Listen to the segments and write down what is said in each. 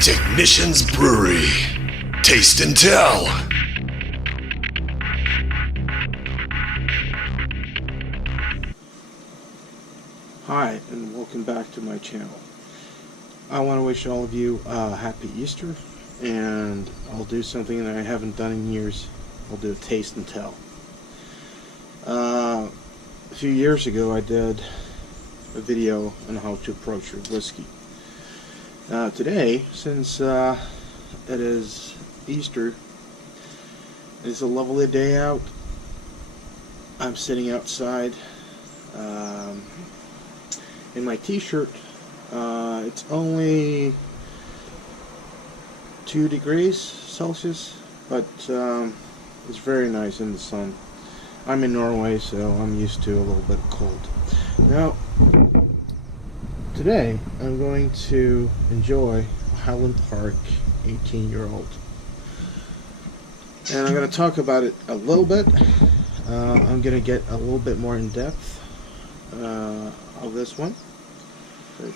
Technician's Brewery. Taste and tell. Hi, and welcome back to my channel. I want to wish all of you a happy Easter, and I'll do something that I haven't done in years. I'll do a taste and tell. A few years ago I did a video on how to approach your whiskey. Today, since it is Easter, it's a lovely day out. I'm sitting outside in my t-shirt. It's only 2 degrees Celsius, but it's very nice in the sun. I'm in Norway, so I'm used to a little bit of cold. Now, today I'm going to enjoy a Highland Park 18-year-old. And I'm going to talk about it a little bit. I'm going to get a little bit more in depth of this one.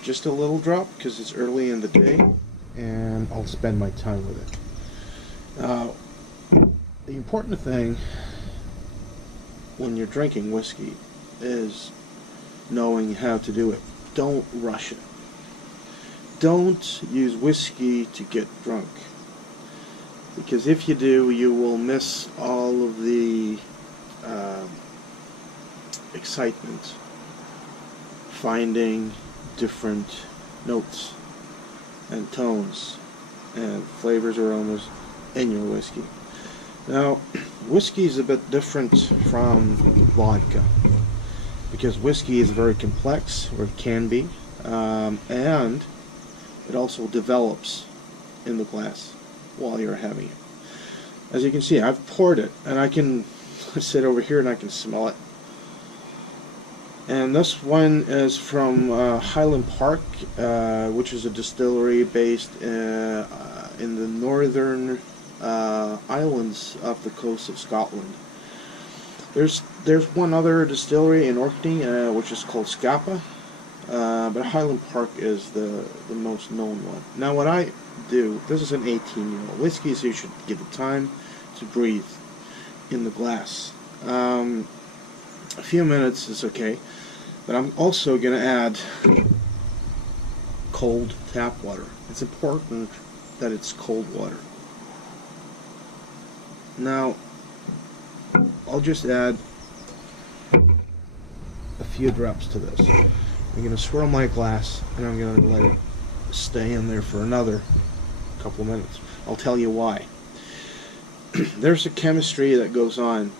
Just a little drop because it's early in the day, and I'll spend my time with it. The important thing when you're drinking whiskey is knowing how to do it. Don't rush it. Don't use whiskey to get drunk, because if you do, you will miss all of the excitement finding different notes and tones and flavors, aromas in your whiskey. Now, whiskey is a bit different from vodka, because whiskey is very complex, or it can be, and it also develops in the glass while you're having it. As you can see, I've poured it, and I can sit over here and I can smell it. And this one is from Highland Park, which is a distillery based in the northern islands off the coast of Scotland. There's one other distillery in Orkney, which is called Scapa, but Highland Park is the most known one. Now, what I do, this is an 18-year-old whiskey, so you should give it time to breathe in the glass. A few minutes is okay, but I'm also going to add cold tap water. It's important that it's cold water. Now, I'll just add a few drops to this. I'm going to swirl my glass, and I'm going to let it stay in there for another couple minutes. I'll tell you why. There's a chemistry that goes on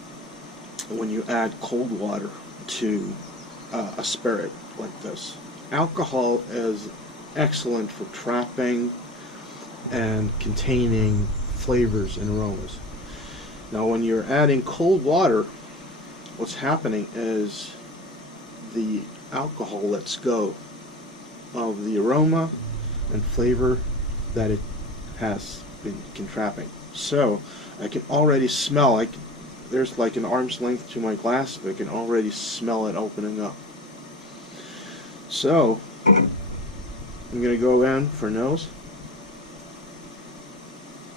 when you add cold water to a spirit like this. Alcohol is excellent for trapping and containing flavors and aromas. Now, when you're adding cold water, what's happening is the alcohol lets go of the aroma and flavor that it has been trapping. So I can already smell, there's like an arm's length to my glass, but I can already smell it opening up. So I'm going to go in for nose.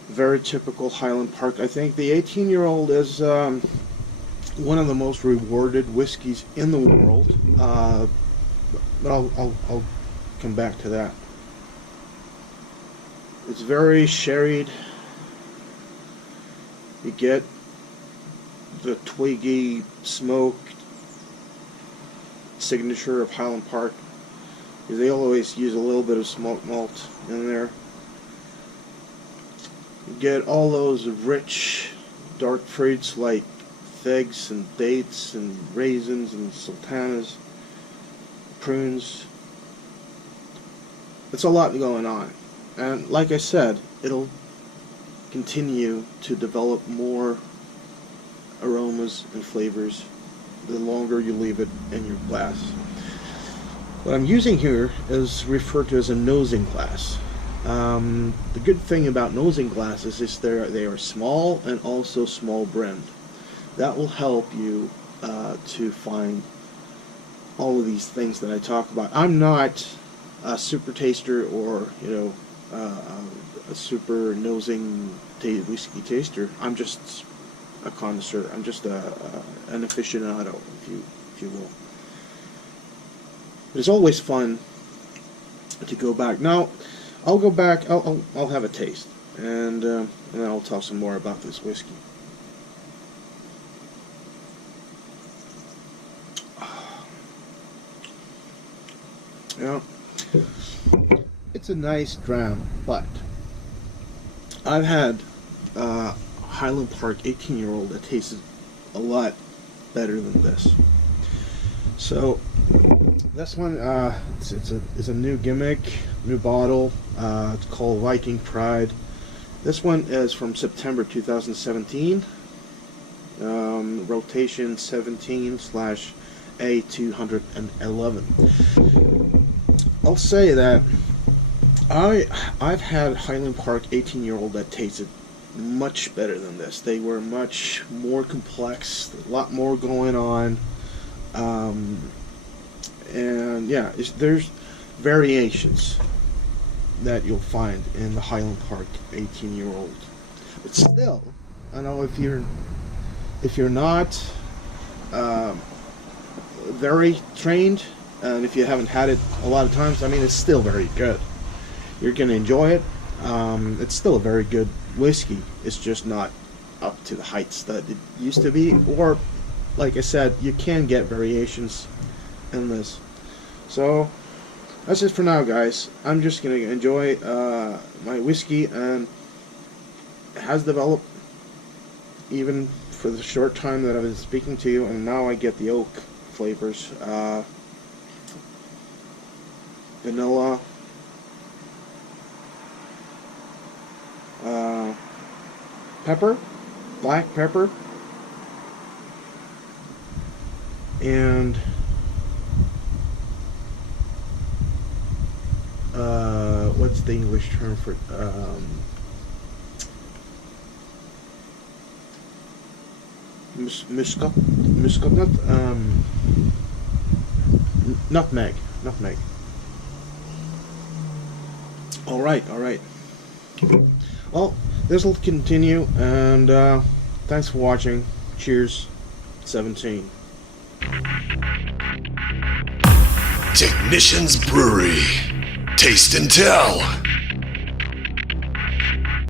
Very typical Highland Park. I think the 18-year-old is one of the most rewarded whiskeys in the world, but I'll come back to that. It's very sherried. You get the twiggy smoke signature of Highland Park, because they always use a little bit of smoked malt in there. You get all those rich dark fruits like figs and dates and raisins and sultanas, prunes. It's a lot going on, and like I said, it'll continue to develop more aromas and flavors the longer you leave it in your glass. What I'm using here is referred to as a nosing glass. The good thing about nosing glasses is they are small and also small brimmed. That will help you to find all of these things that I talk about. I'm not a super taster or a super nosing whiskey taster. I'm just a connoisseur. I'm just an aficionado, if you will. But it's always fun to go back. Now, I'll go back. I'll have a taste, and then I'll talk some more about this whiskey. Yeah, it's a nice dram, but I've had Highland Park 18-year-old that tasted a lot better than this. So this one, it's a new gimmick, new bottle. It's called Viking Pride. This one is from September 2017. Rotation 17/A211. I'll say that I've had Highland Park 18-year-old that tasted much better than this. They were much more complex, a lot more going on, and yeah, there's variations that you'll find in the Highland Park 18-year-old. But still, I know if you're not very trained, and if you haven't had it a lot of times, I mean, it's still very good. You're going to enjoy it. It's still a very good whiskey. It's just not up to the heights that it used to be. Or, like I said, you can get variations in this. So, that's it for now, guys. I'm just going to enjoy my whiskey, and it has developed even for the short time that I've been speaking to you, and now I get the oak flavors. Vanilla, pepper, black pepper, and what's the English term for it? Muscat nut, nutmeg. All right. Well, this will continue, and thanks for watching. Cheers. 17. Technician's Brewery. Taste and tell.